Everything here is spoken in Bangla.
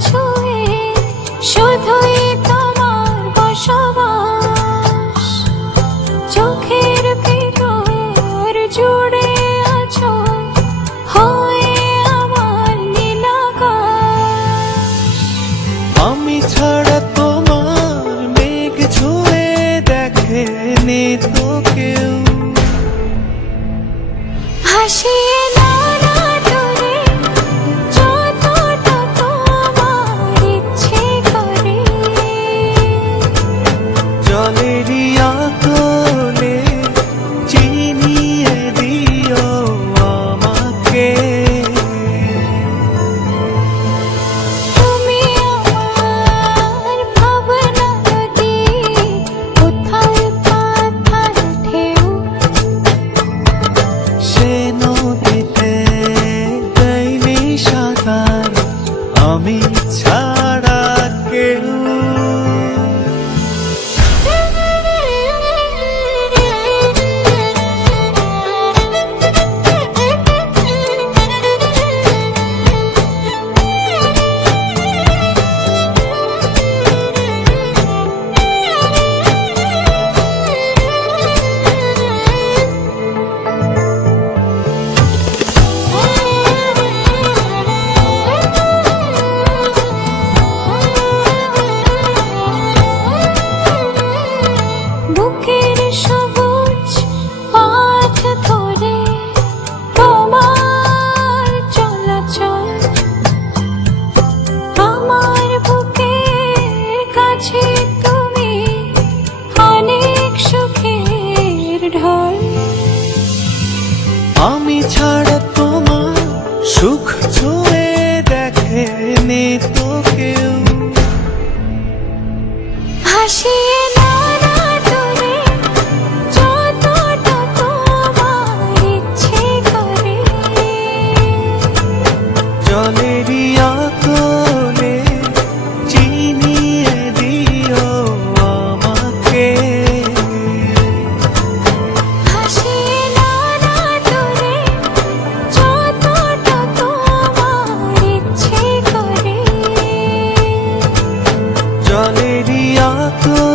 ছোঁয়ে শুধু Tu